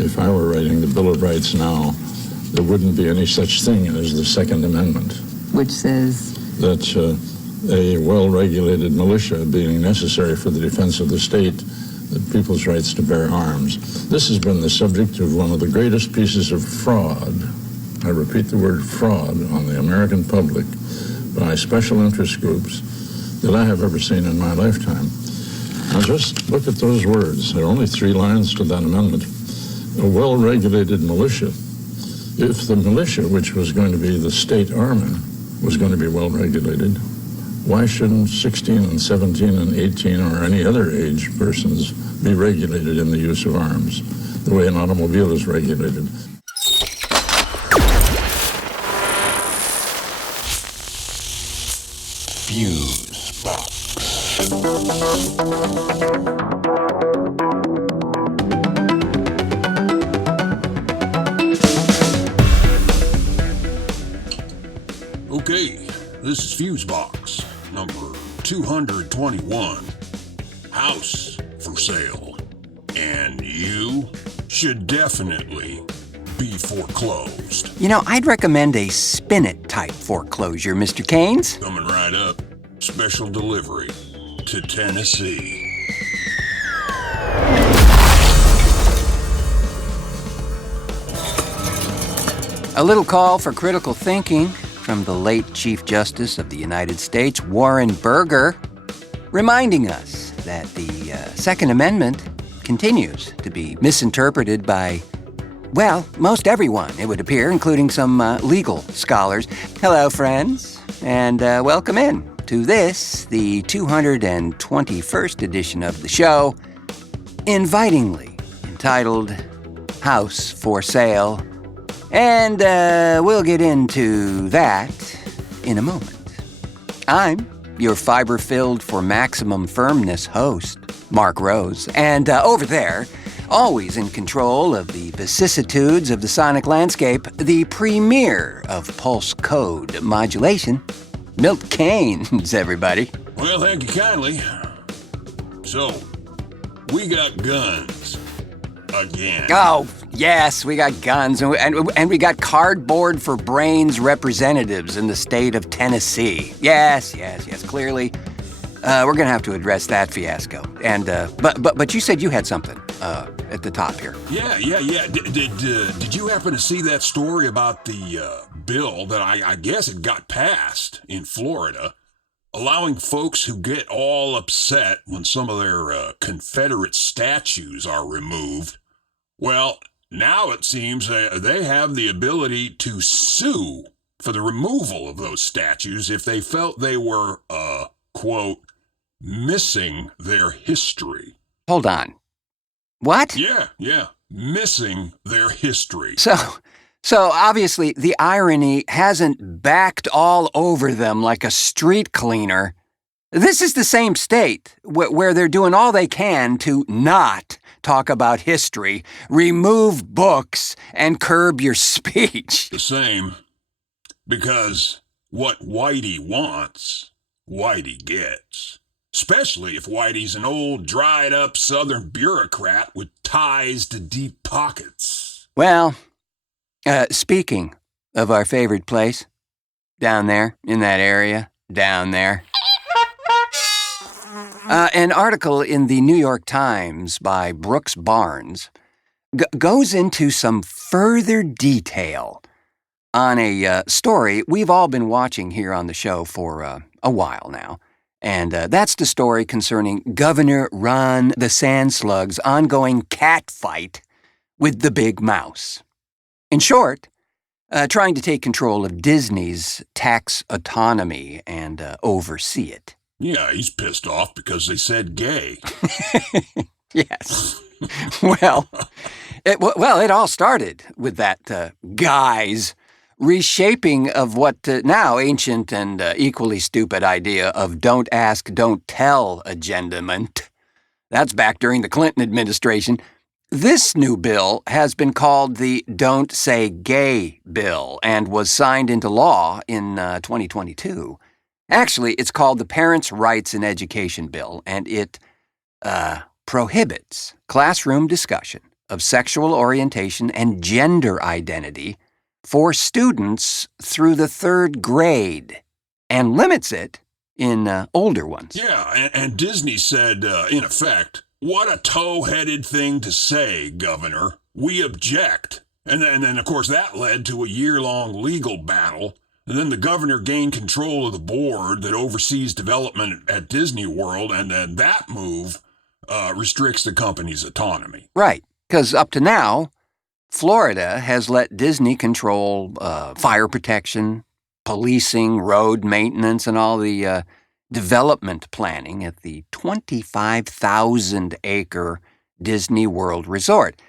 if I were writing the Bill of Rights now, there wouldn't be any such thing as the Second Amendment. Which says? That a well-regulated militia being necessary for the defense of the state, the people's rights to bear arms. This has been the subject of one of the greatest pieces of fraud, I repeat the word fraud, on the American public by special interest groups that I have ever seen in my lifetime. Now just look at those words. There are only 3 lines to that amendment. A well-regulated militia. If the militia, which was going to be the state army, was going to be well-regulated, why shouldn't 16 and 17 and 18 or any other age persons be regulated in the use of arms, the way an automobile is regulated? Fusebox. Okay, this is Fusebox, number 221. House for sale. And you should definitely be foreclosed. You know, I'd recommend a Spinet-type foreclosure, Mr. Keynes. Coming right up. Special delivery to Tennessee. A little call for critical thinking from the late Chief Justice of the United States, Warren Berger, reminding us that the Second Amendment continues to be misinterpreted by, well, most everyone, it would appear, including some legal scholars. Hello, friends, and welcome in to this, the 221st edition of the show, invitingly entitled House for Sale. And we'll get into that in a moment. I'm your fiber-filled for maximum firmness host, Marc Rose, and over there, always in control of the vicissitudes of the sonic landscape, the premier of pulse code modulation, Milt Keynes, everybody. Well, thank you kindly. So, we got guns. Again. Oh, yes, we got guns, and we got cardboard for brains representatives in the state of Tennessee. Yes, clearly. We're gonna have to address that fiasco. And, but you said you had something, at the top here. Yeah. Did you happen to see that story about the, bill that I guess it got passed in Florida, allowing folks who get all upset when some of their, Confederate statues are removed? Well, now it seems they have the ability to sue for the removal of those statues if they felt they were, quote, missing their history. Hold on. What? Yeah, missing their history. So obviously the irony hasn't backed all over them like a street cleaner. This is the same state where they're doing all they can to not talk about history, remove books, and curb your speech. The same. Because what Whitey wants, Whitey gets. Especially if Whitey's an old, dried-up Southern bureaucrat with ties to deep pockets. Well, speaking of our favorite place, down there, in that area, down there. An article in the New York Times by Brooks Barnes goes into some further detail on a story we've all been watching here on the show for a while now. And that's the story concerning Governor Ron the Sandslug's ongoing cat fight with the big mouse. In short, trying to take control of Disney's tax autonomy and oversee it. Yeah, he's pissed off because they said gay. Yes. Well, it all started with that guy's reshaping of what now ancient and equally stupid idea of don't ask, don't tell agendament. That's back during the Clinton administration. This new bill has been called the Don't Say Gay Bill and was signed into law in 2022. Actually, it's called the Parents' Rights in Education Bill, and it prohibits classroom discussion of sexual orientation and gender identity for students through the 3rd grade and limits it in older ones. Yeah, and Disney said, in effect, "What a toe-headed thing to say, Governor. We object." And then, of course, that led to a year-long legal battle. And then the governor gained control of the board that oversees development at Disney World, and then that move restricts the company's autonomy. Right, because up to now, Florida has let Disney control fire protection, policing, road maintenance, and all the development planning at the 25,000-acre Disney World Resort.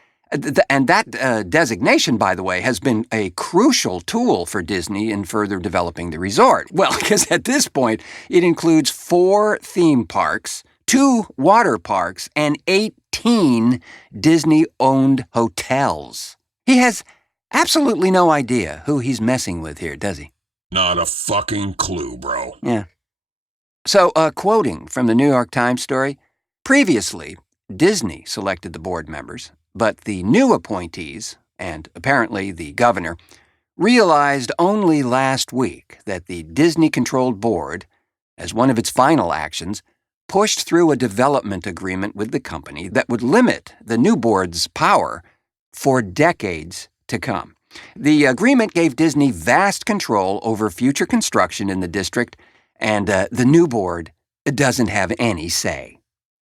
And that designation, by the way, has been a crucial tool for Disney in further developing the resort. Well, because at this point, it includes 4 theme parks, 2 water parks, and 18 Disney-owned hotels. He has absolutely no idea who he's messing with here, does he? Not a fucking clue, bro. Yeah. So, quoting from the New York Times story, previously, Disney selected the board members, but the new appointees, and apparently the governor, realized only last week that the Disney-controlled board, as one of its final actions, pushed through a development agreement with the company that would limit the new board's power for decades to come. The agreement gave Disney vast control over future construction in the district, and the new board doesn't have any say.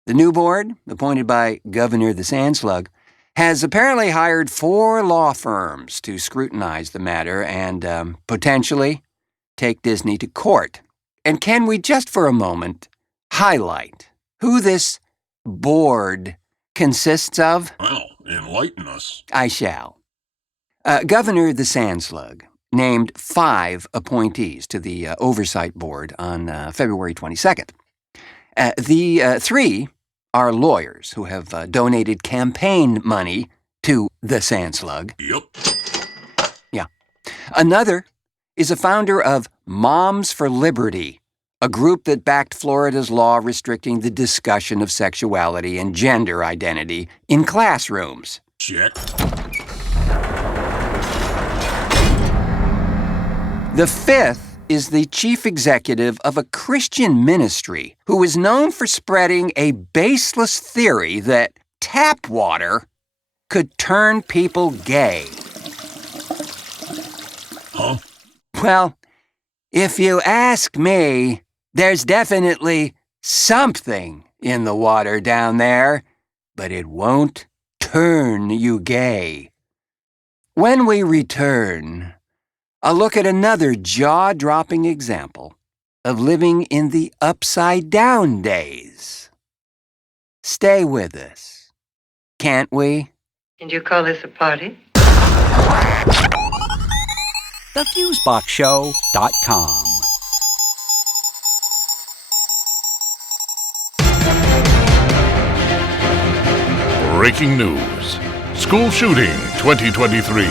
The new board, appointed by Governor the Sandslug, has apparently hired 4 law firms to scrutinize the matter and potentially take Disney to court. And can we just for a moment highlight who this board consists of? Well, enlighten us. I shall. Governor the Sandslug named 5 appointees to the Oversight Board on February 22nd. The 3 are lawyers who have donated campaign money to the Sandslug. Yep. Yeah. Another is a founder of Moms for Liberty, a group that backed Florida's law restricting the discussion of sexuality and gender identity in classrooms. Check. The 5th is the chief executive of a Christian ministry who is known for spreading a baseless theory that tap water could turn people gay. Huh? Well, if you ask me, there's definitely something in the water down there, but it won't turn you gay. When we return, I'll look at another jaw-dropping example of living in the upside-down days. Stay with us, can't we? And you call this a party? TheFuseboxShow.com. Breaking news. School shooting 2023.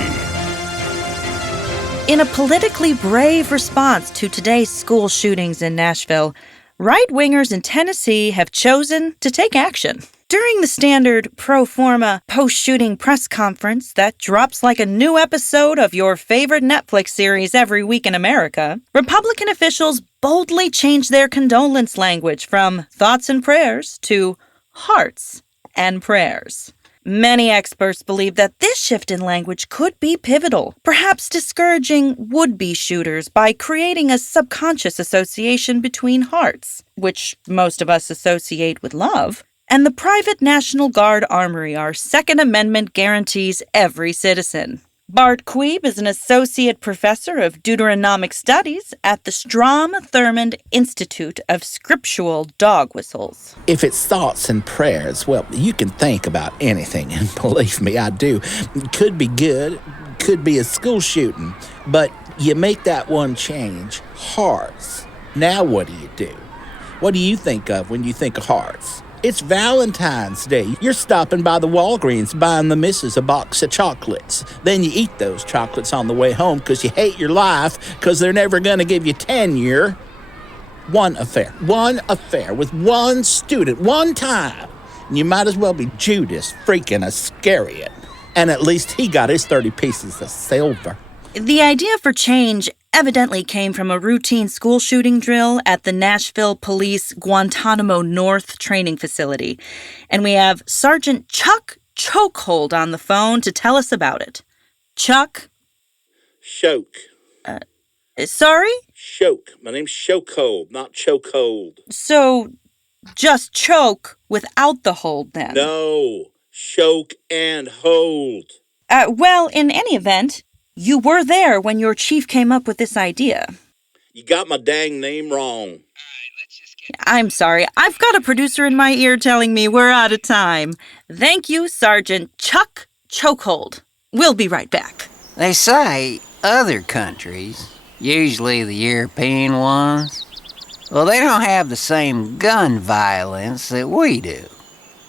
In a politically brave response to today's school shootings in Nashville, right-wingers in Tennessee have chosen to take action. During the standard pro forma post-shooting press conference that drops like a new episode of your favorite Netflix series every week in America, Republican officials boldly changed their condolence language from thoughts and prayers to hearts and prayers. Many experts believe that this shift in language could be pivotal, perhaps discouraging would-be shooters by creating a subconscious association between hearts, which most of us associate with love, and the private National Guard Armory our Second Amendment guarantees every citizen. Bart Queeb is an associate professor of Deuteronomic Studies at the Strom Thurmond Institute of Scriptural Dog Whistles. If it's thoughts and prayers, well, you can think about anything, and believe me, I do. Could be good, could be a school shooting, but you make that one change, hearts. Now what do? What do you think of when you think of hearts? It's Valentine's Day. You're stopping by the Walgreens buying the missus a box of chocolates. Then you eat those chocolates on the way home because you hate your life because they're never going to give you tenure. One affair with one student, one time. And you might as well be Judas freaking Iscariot. And at least he got his 30 pieces of silver. The idea for change evidently came from a routine school shooting drill at the Nashville Police Guantanamo North training facility. And we have Sergeant Chuck Chokehold on the phone to tell us about it. Chuck? Choke. Sorry? Choke. My name's Chokehold, not Chokehold. So, just choke without the hold, then? No. Choke and hold. Well, in any event, you were there when your chief came up with this idea. You got my dang name wrong. I'm sorry. I've got a producer in my ear telling me we're out of time. Thank you, Sergeant Chuck Chokehold. We'll be right back. They say other countries, usually the European ones, well, they don't have the same gun violence that we do.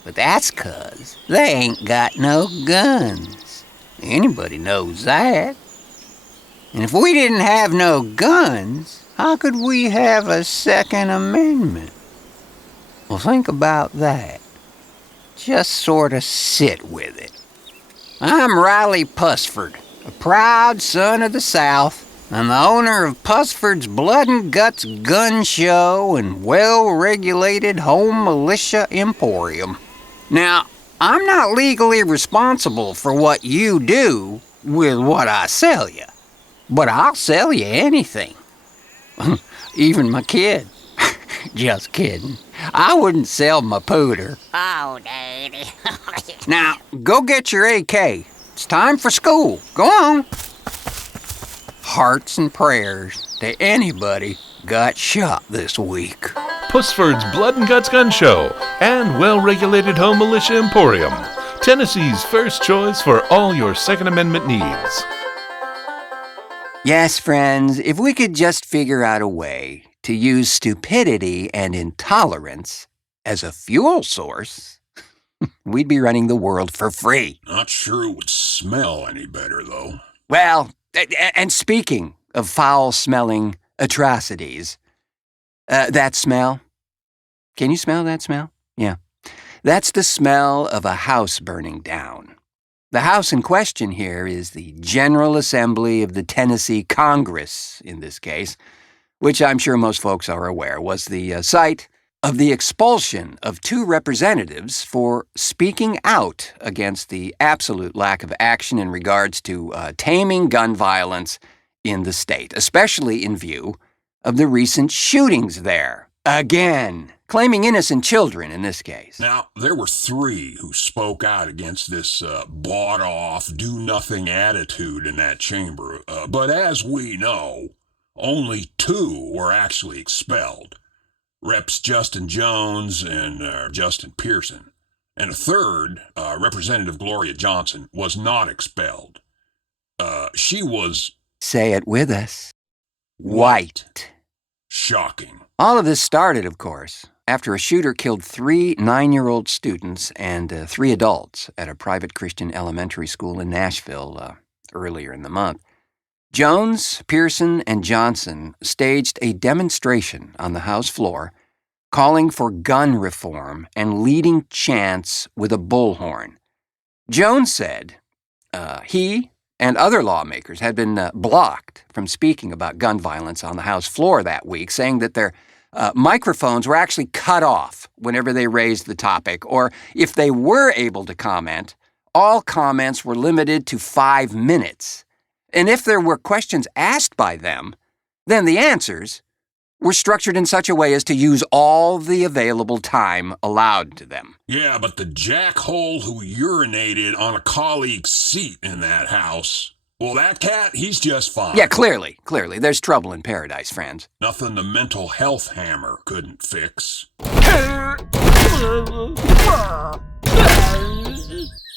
But that's 'cause they ain't got no guns. Anybody knows that. And if we didn't have no guns, how could we have a Second Amendment? Well, think about that. Just sort of sit with it. I'm Riley Pusford, a proud son of the South. I'm the owner of Pusford's Blood and Guts Gun Show and well-regulated home militia Emporium. Now, I'm not legally responsible for what you do with what I sell you, but I'll sell you anything. Even my kid. Just kidding. I wouldn't sell my pooter. Oh, Daddy. Now, go get your AK. It's time for school. Go on. Hearts and prayers to anybody got shot this week. Pusford's Blood and Guts Gun Show and well-regulated home militia Emporium. Tennessee's first choice for all your Second Amendment needs. Yes, friends, if we could just figure out a way to use stupidity and intolerance as a fuel source, we'd be running the world for free. Not sure it would smell any better, though. Well, and speaking of foul-smelling atrocities, that smell, can you smell that smell? Yeah. That's the smell of a house burning down. The house in question here is the General Assembly of the Tennessee Congress, in this case, which I'm sure most folks are aware was the site of the expulsion of 2 representatives for speaking out against the absolute lack of action in regards to taming gun violence in the state, especially in view of the recent shootings there. Again, claiming innocent children in this case. Now, there were 3 who spoke out against this bought-off, do-nothing attitude in that chamber. But as we know, only 2 were actually expelled. Reps Justin Jones and Justin Pearson. And a third, Representative Gloria Johnson, was not expelled. She was... Say it with us. White. Shocking. All of this started, of course, after a shooter killed 3 9-year-old students and 3 adults at a private Christian elementary school in Nashville earlier in the month. Jones, Pearson, and Johnson staged a demonstration on the House floor calling for gun reform and leading chants with a bullhorn. Jones said he and other lawmakers had been blocked from speaking about gun violence on the House floor that week, saying that their microphones were actually cut off whenever they raised the topic, or if they were able to comment, all comments were limited to 5 minutes. And if there were questions asked by them, then the answers were structured in such a way as to use all the available time allowed to them. Yeah, but the jackhole who urinated on a colleague's seat in that house, well, that cat, he's just fine. Yeah, clearly. There's trouble in paradise, friends. Nothing the mental health hammer couldn't fix.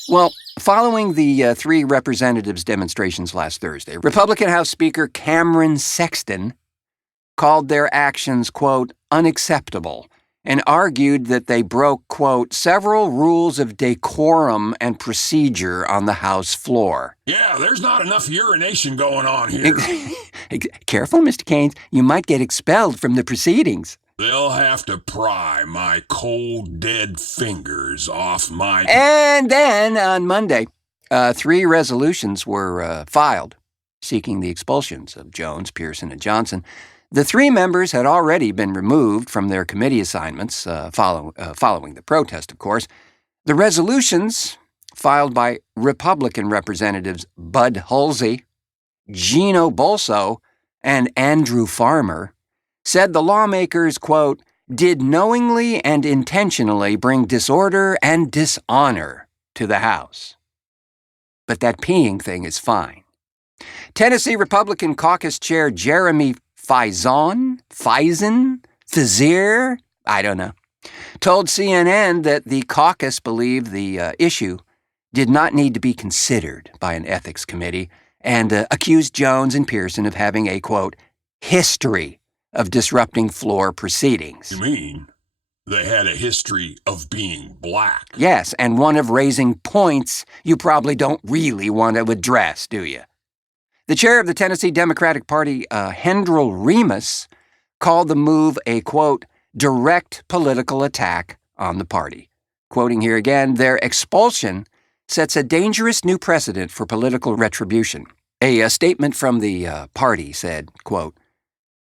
Well, following the 3 representatives' demonstrations last Thursday, Republican House Speaker Cameron Sexton called their actions, quote, unacceptable, and argued that they broke, quote, several rules of decorum and procedure on the House floor. Yeah, there's not enough urination going on here. Careful, Mr. Keynes. You might get expelled from the proceedings. They'll have to pry my cold, dead fingers off my... And then on Monday, 3 resolutions were filed seeking the expulsions of Jones, Pearson, and Johnson. The 3 members had already been removed from their committee assignments following the protest, of course. The resolutions, filed by Republican Representatives Bud Hulsey, Gino Bolso, and Andrew Farmer, said the lawmakers, quote, did knowingly and intentionally bring disorder and dishonor to the House. But that peeing thing is fine. Tennessee Republican Caucus Chair Jeremy Faison, I don't know, told CNN that the caucus believed the issue did not need to be considered by an ethics committee and accused Jones and Pearson of having a, quote, history of disrupting floor proceedings. You mean they had a history of being black? Yes, and one of raising points you probably don't really want to address, do you? The chair of the Tennessee Democratic Party, Hendrell Remus, called the move a, quote, direct political attack on the party. Quoting here again, their expulsion sets a dangerous new precedent for political retribution. A statement from the party said, quote,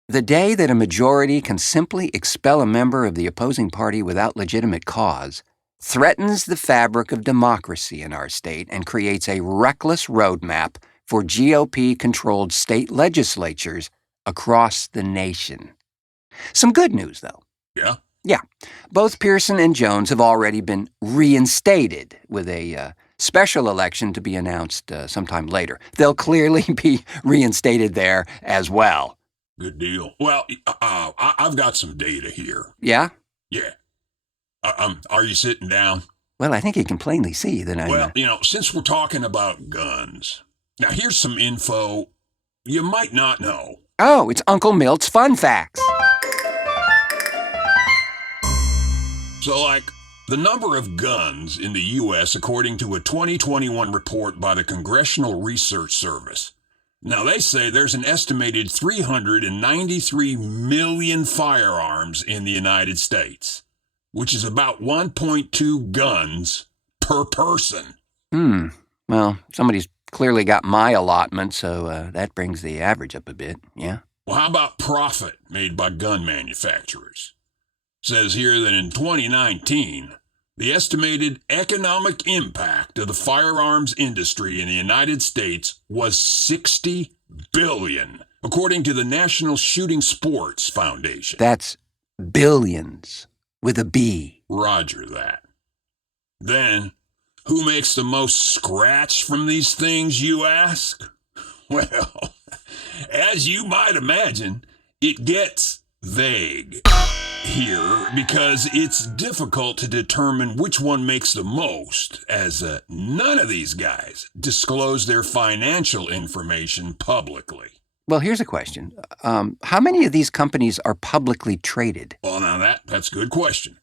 the day that a majority can simply expel a member of the opposing party without legitimate cause threatens the fabric of democracy in our state and creates a reckless roadmap for GOP-controlled state legislatures across the nation. Some good news, though. Yeah? Yeah. Both Pearson and Jones have already been reinstated with a special election to be announced sometime later. They'll clearly be reinstated there as well. Good deal. Well, I've got some data here. Yeah? Yeah. Are you sitting down? Well, I think you can plainly see that I'm... Well, since we're talking about guns, now here's some info you might not know. Oh, it's Uncle Milt's Fun Facts. So, the number of guns in the U.S., according to a 2021 report by the Congressional Research Service. Now, they say there's an estimated 393 million firearms in the United States, which is about 1.2 guns per person. Well, somebody's clearly got my allotment, so that brings the average up a bit, yeah? Well, how about profit made by gun manufacturers? It says here that in 2019, the estimated economic impact of the firearms industry in the United States was $60 billion, according to the National Shooting Sports Foundation. That's billions with a B. Roger that. Then, who makes the most scratch from these things, you ask? Well, as you might imagine, it gets vague here because it's difficult to determine which one makes the most, as none of these guys disclose their financial information publicly. Well, here's a question. How many of these companies are publicly traded? Well, now that's a good question.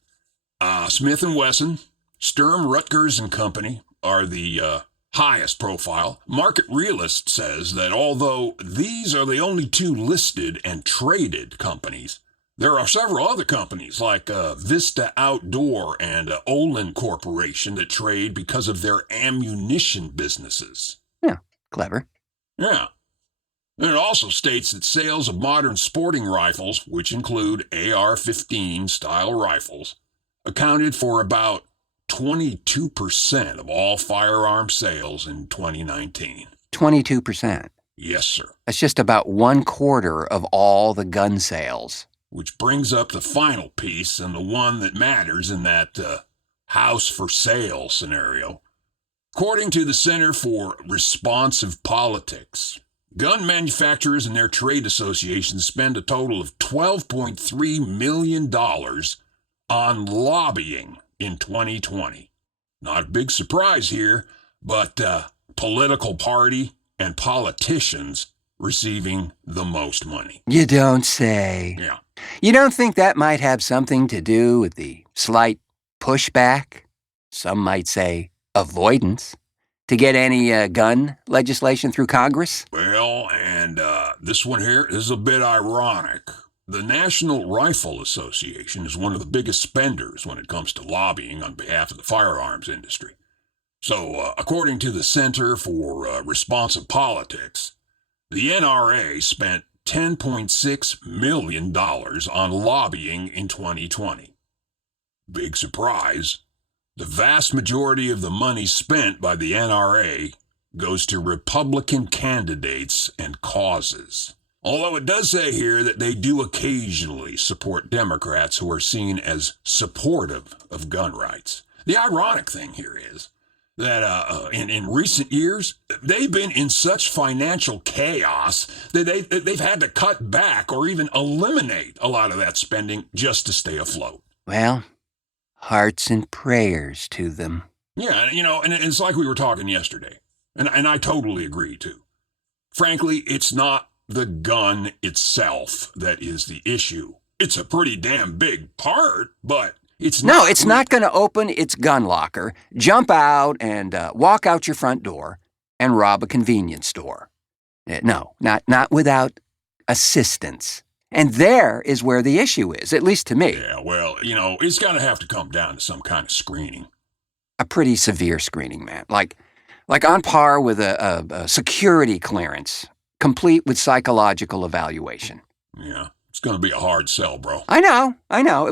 Smith & Wesson, Sturm, Rutgers & Company are the highest profile. Market Realist says that although these are the only 2 listed and traded companies, there are several other companies like Vista Outdoor and Olin Corporation that trade because of their ammunition businesses. Yeah, clever. Yeah. And it also states that sales of modern sporting rifles, which include AR-15 style rifles, accounted for about 22% of all firearm sales in 2019. 22%? Yes, sir. That's just about 1/4 of all the gun sales. Which brings up the final piece and the one that matters in that house for sale scenario. According to the Center for Responsive Politics, gun manufacturers and their trade associations spend a total of $12.3 million on lobbying in 2020. Not a big surprise here, but political party and politicians receiving the most money. You don't say. Yeah. You don't think that might have something to do with the slight pushback, some might say avoidance, to get any gun legislation through Congress? Well, and this one here is a bit ironic. The National Rifle Association is one of the biggest spenders when it comes to lobbying on behalf of the firearms industry. So, according to the Center for Responsive Politics, the NRA spent $10.6 million on lobbying in 2020. Big surprise, the vast majority of the money spent by the NRA goes to Republican candidates and causes. Although it does say here that they do occasionally support Democrats who are seen as supportive of gun rights. The ironic thing here is that in recent years, they've been in such financial chaos that they've had to cut back or even eliminate a lot of that spending just to stay afloat. Well, hearts and prayers to them. Yeah, and it's like we were talking yesterday, and I totally agree, too. Frankly, it's not the gun itself that is the issue. It's a pretty damn big part, but it's not... No, it's not going to open its gun locker, jump out, and walk out your front door and rob a convenience store. No, not without assistance. And there is where the issue is, at least to me. Yeah, well, it's going to have to come down to some kind of screening. A pretty severe screening, man. Like on par with a security clearance, complete with psychological evaluation. Yeah, it's going to be a hard sell, bro. I know.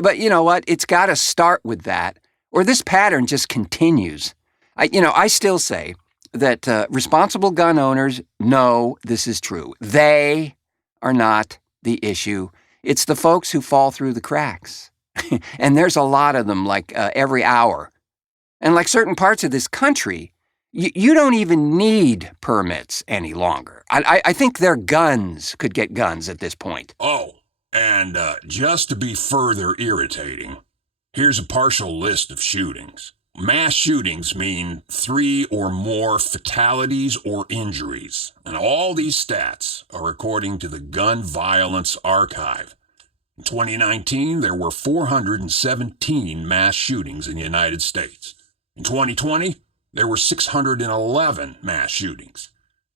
But you know what? It's got to start with that, or this pattern just continues. I still say that responsible gun owners know this is true. They are not the issue. It's the folks who fall through the cracks. And there's a lot of them, every hour. And like certain parts of this country, you don't even need permits any longer. I think their guns could get guns at this point. Oh, and just to be further irritating, here's a partial list of shootings. Mass shootings mean 3 or more fatalities or injuries, and all these stats are according to the Gun Violence Archive. In 2019, there were 417 mass shootings in the United States. In 2020, there were 611 mass shootings.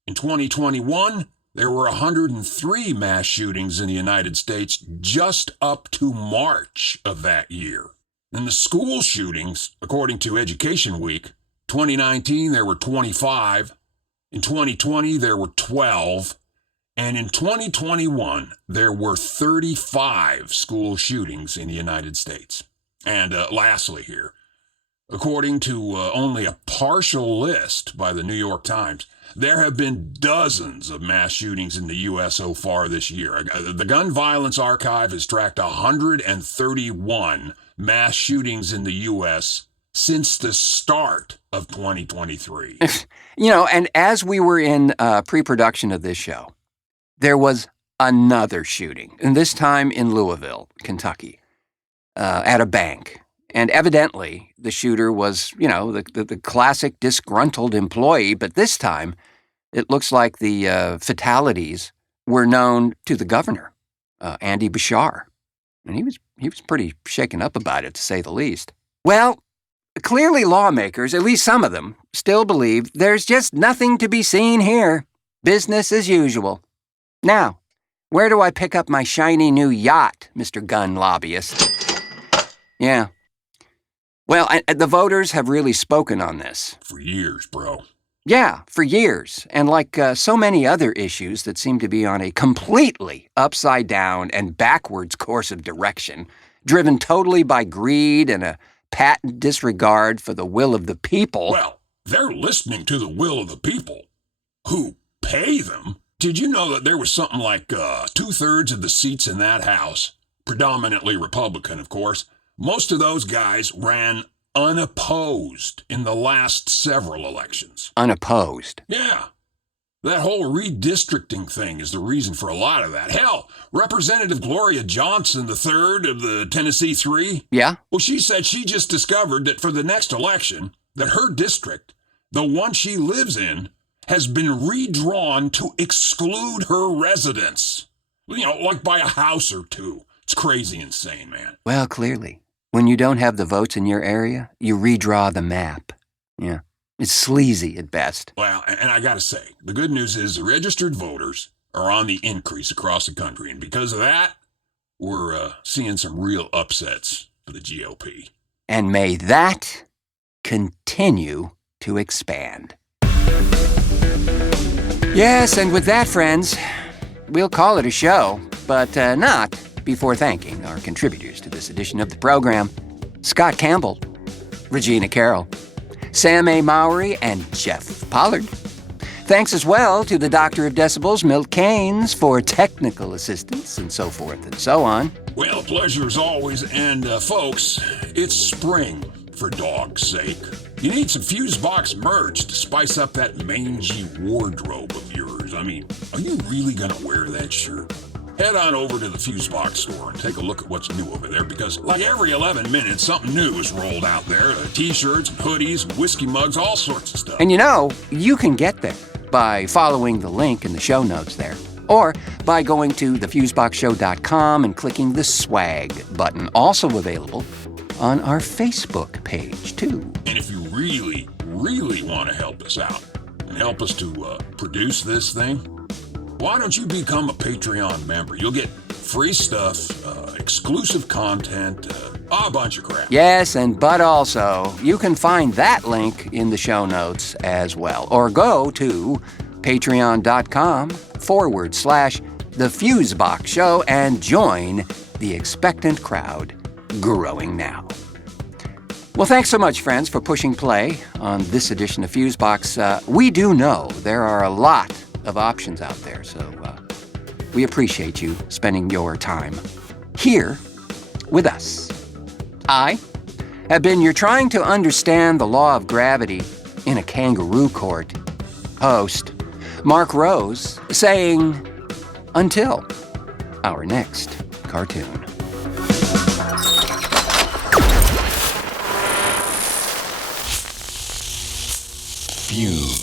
In 2021, there were 103 mass shootings in the United States just up to March of that year. In the school shootings, according to Education Week, 2019 there were 25, in 2020 there were 12, and in 2021 there were 35 school shootings in the United States. And lastly here, according to only a partial list by the New York Times, there have been dozens of mass shootings in the U.S. so far this year. The Gun Violence Archive has tracked 131 mass shootings in the U.S. since the start of 2023. And as we were in pre-production of this show, there was another shooting, and this time in Louisville, Kentucky, at a bank. And evidently, the shooter was, the classic disgruntled employee, but this time, it looks like the fatalities were known to the governor, Andy Bashar. And he was pretty shaken up about it, to say the least. Well, clearly lawmakers, at least some of them, still believe there's just nothing to be seen here. Business as usual. Now, where do I pick up my shiny new yacht, Mr. Gun Lobbyist? Yeah. Well, the voters have really spoken on this. For years, bro. Yeah, for years. And like so many other issues that seem to be on a completely upside down and backwards course of direction, driven totally by greed and a patent disregard for the will of the people. Well, they're listening to the will of the people who pay them. Did you know that there was something like 2/3 of the seats in that House, predominantly Republican, of course, most of those guys ran unopposed in the last several elections. Unopposed? Yeah. That whole redistricting thing is the reason for a lot of that. Hell, Representative Gloria Johnson III of the Tennessee 3. Yeah? Well, she said she just discovered that for the next election, that her district, the one she lives in, has been redrawn to exclude her residents. Like by a house or two. It's crazy insane, man. Well, clearly. When you don't have the votes in your area, you redraw the map. Yeah. It's sleazy at best. Well, and I gotta say, the good news is the registered voters are on the increase across the country. And because of that, we're seeing some real upsets for the GOP. And may that continue to expand. Yes, and with that, friends, we'll call it a show, but not before thanking our contributors to this edition of the program: Scott Campbell, Regina Carroll, Sam A. Mowry, and Jeff Pollard. Thanks as well to the Doctor of Decibels, Milt Keynes, for technical assistance and so forth and so on. Well, pleasure as always, and folks, it's spring, for dog's sake. You need some Fusebox merch to spice up that mangy wardrobe of yours. I mean, are you really gonna wear that shirt? Head on over to the Fusebox store and take a look at what's new over there, because like every 11 minutes, something new is rolled out there. T-shirts, and hoodies, and whiskey mugs, all sorts of stuff. And you know, you can get there by following the link in the show notes there, or by going to thefuseboxshow.com and clicking the swag button, also available on our Facebook page, too. And if you really, really want to help us out and help us to produce this thing, why don't you become a Patreon member? You'll get free stuff, exclusive content, a bunch of crap. Yes, but also, you can find that link in the show notes as well. Or go to patreon.com/The Fusebox Show and join the expectant crowd growing now. Well, thanks so much, friends, for pushing play on this edition of Fusebox. We do know there are a lot of options out there, so we appreciate you spending your time here with us. I have been your trying to understand the law of gravity in a kangaroo court host, Marc Rose, saying, until our next cartoon. Fuse.